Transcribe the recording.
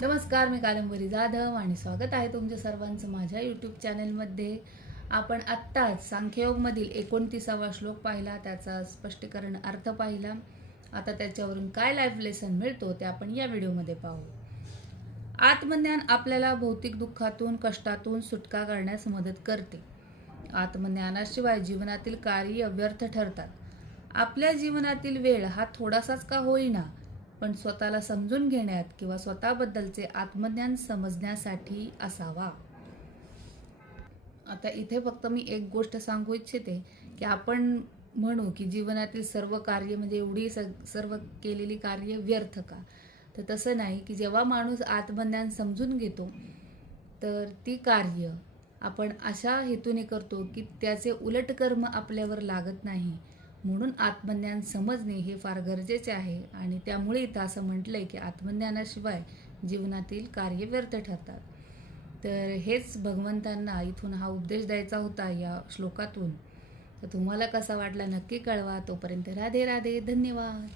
नमस्कार, मी कादंबरी जाधव आणि स्वागत आहे तुमच्या सर्वांचं माझ्या यूट्यूब चॅनलमध्ये. आपण आत्ताच सांख्ययोगमधील 29वा श्लोक पाहिला, त्याचा स्पष्टीकरण अर्थ पाहिला. आता त्याच्यावरून काय लाईफ लेसन मिळतो ते आपण या व्हिडिओमध्ये पाहू. आत्मज्ञान आपल्याला भौतिक दुःखातून, कष्टातून सुटका करण्यास मदत करते. आत्मज्ञानाशिवाय जीवनातील कार्य व्यर्थ ठरतात. आपल्या जीवनातील वेळ हा थोडासाच का होईना, पण स्वतःला समजून घेण्यात किंवा स्वतःबद्दलचे आत्मज्ञान समजण्यासाठी असावा. आता इथे फक्त मी एक गोष्ट सांगू इच्छिते की आपण म्हणू की जीवनातील सर्व कार्य म्हणजे एवढी सर्व केलेली कार्य व्यर्थ का, तर तसं नाही. की जेव्हा माणूस आत्मज्ञान समजून घेतो तर ती कार्य आपण अशा हेतूने करतो की त्याचे उलट कर्म आपल्यावर लागत नाही. म्हणून आत्मज्ञान समजणे हे फार गरजेचे आहे. आणि त्यामुळे इथं असं म्हटलंय की आत्मज्ञानाशिवाय जीवनातील कार्य व्यर्थ ठरतात. तर हेच भगवंतांना इथून हा उपदेश द्यायचा होता या श्लोकातून. तर तुम्हाला कसा वाटला नक्की कळवा. तोपर्यंत राधे राधे, धन्यवाद.